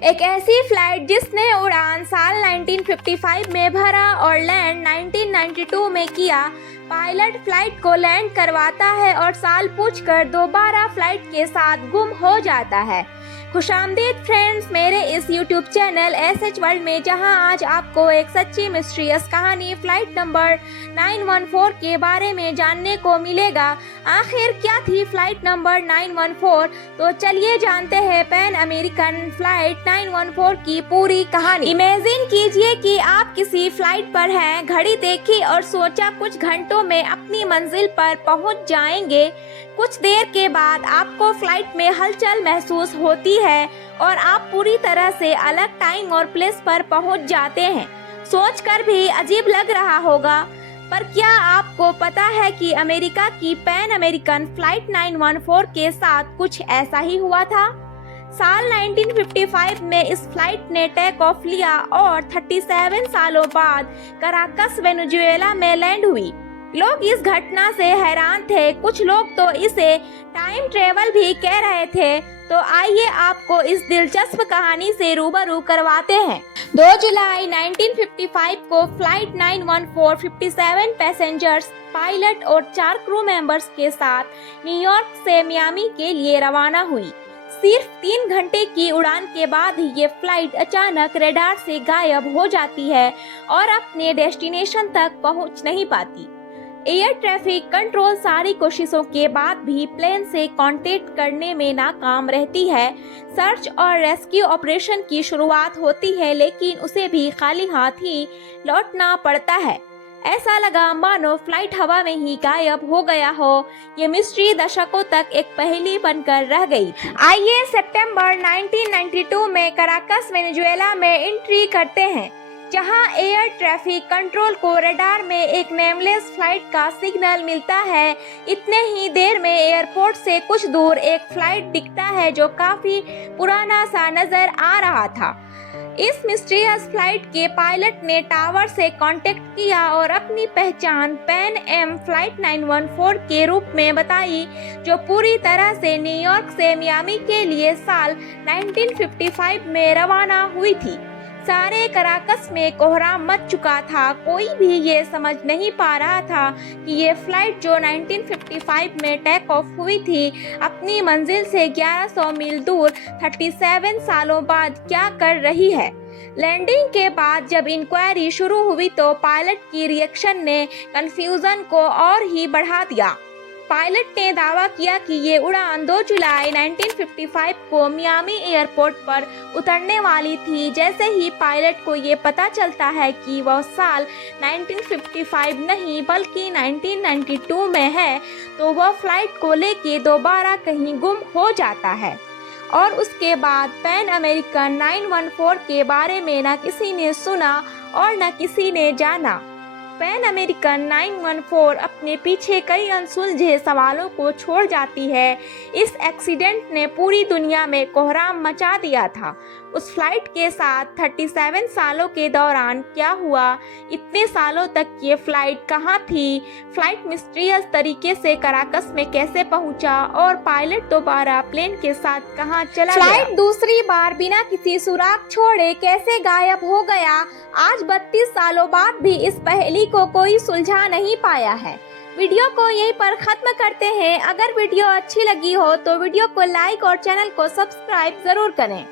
एक ऐसी फ्लाइट जिसने उड़ान साल 1955 में भरा और लैंड 1992 में किया। पायलट फ्लाइट को लैंड करवाता है और साल पूछकर दोबारा फ्लाइट के साथ गुम हो जाता है। खुशामदीद फ्रेंड्स मेरे इस YouTube चैनल SH वर्ल्ड में, जहां आज आपको एक सच्ची मिस्टीरियस कहानी फ्लाइट नंबर 914 के बारे में जानने को मिलेगा। आखिर क्या थी फ्लाइट नंबर 914? तो चलिए जानते हैं पैन अमेरिकन फ्लाइट 914 की पूरी कहानी। इमेजिन कीजिए कि आप किसी फ्लाइट पर हैं, घड़ी देखी और सोचा कुछ घंटों में अपनी मंजिल पर पहुंच जाएंगे। कुछ देर के बाद आपको फ्लाइट में हलचल महसूस होती है और आप पूरी तरह से अलग टाइम और प्लेस पर पहुंच जाते हैं। सोचकर भी अजीब लग रहा होगा, पर क्या आपको पता है कि अमेरिका की पैन अमेरिकन फ्लाइट 914 के साथ कुछ ऐसा ही हुआ था। साल 1955 में इस फ्लाइट ने टेक ऑफ लिया और 37 सालों बाद कराकस वेनेजुएला में लैंड हुई। लोग इस घटना से हैरान थे, कुछ लोग तो इसे टाइम ट्रेवल भी कह रहे थे। तो आइए आपको इस दिलचस्प कहानी से रूबरू करवाते हैं। 2 जुलाई 1955 को फ्लाइट 914 57 पैसेंजर्स, पायलट और 4 क्रू मेंबर्स के साथ न्यूयॉर्क से मियामी के लिए रवाना हुई। सिर्फ 3 घंटे की उड़ान के बाद ही ये फ्लाइट अचानक रडार से गायब हो जाती है और अपने डेस्टिनेशन तक पहुंच नहीं पाती। एयर ट्रैफिक कंट्रोल सारी कोशिशों के बाद भी प्लेन से कांटेक्ट करने में नाकाम रहती है। सर्च और रेस्क्यू ऑपरेशन की शुरुआत होती है, लेकिन उसे भी खाली हाथ ही लौटना पड़ता है। ऐसा लगा मानो फ्लाइट हवा में ही गायब हो गया हो। ये मिस्ट्री दशकों तक एक पहेली बनकर रह गई। आइए सितंबर 1992 में कराकस वेनेजुएला में एंट्री करते हैं, जहां एयर ट्रैफिक कंट्रोल को रडार में एक नेमलेस फ्लाइट का सिग्नल मिलता है। इतने ही देर में एयरपोर्ट से कुछ दूर एक फ्लाइट दिखता है जो काफी पुराना सा नजर आ रहा था। इस मिस्टीरियस फ्लाइट के पायलट ने टावर से कांटेक्ट किया और अपनी पहचान पैन एम फ्लाइट 914 के रूप में बताई, जो पूरी तरह से न्यूयॉर्क से मियामी के लिए साल 1955 में रवाना हुई थी। सारे कराकस में कोहराम मच चुका था। कोई भी ये समझ नहीं पा रहा था कि ये फ्लाइट जो 1955 में टेक ऑफ हुई थी, अपनी मंजिल से 1100 मील दूर 37 सालों बाद क्या कर रही है। लैंडिंग के बाद जब इंक्वायरी शुरू हुई तो पायलट की रिएक्शन ने कंफ्यूजन को और ही बढ़ा दिया। पायलट ने दावा किया कि ये उड़ान 2 जुलाई 1955 को मियामी एयरपोर्ट पर उतरने वाली थी। जैसे ही पायलट को ये पता चलता है कि वह साल 1955 नहीं बल्कि 1992 में है, तो वह फ्लाइट को लेके दोबारा कहीं गुम हो जाता है। और उसके बाद पैन अमेरिकन 914 के बारे में न किसी ने सुना और न किसी ने जाना। पैन अमेरिकन 914 अपने पीछे कई अनसुलझे सवालों को छोड़ जाती है। इस एक्सीडेंट ने पूरी दुनिया में कोहराम मचा दिया था। उस फ्लाइट के साथ 37 सालों के दौरान क्या हुआ? इतने सालों तक ये फ्लाइट कहाँ थी? फ्लाइट मिस्टीरियस तरीके से कराकस में कैसे पहुंचा? और पायलट दोबारा प्लेन के साथ कहाँ चला गया? फ्लाइट दूसरी बार बिना किसी सुराग छोड़े कैसे गायब हो गया? आज 32 सालों बाद भी इस पहेली को कोई सुलझा नहीं पाया है। वीडियो को यहीं पर खत्म करते हैं। अगर वीडियो अच्छी लगी हो तो वीडियो को लाइक और चैनल को सब्सक्राइब जरूर करें।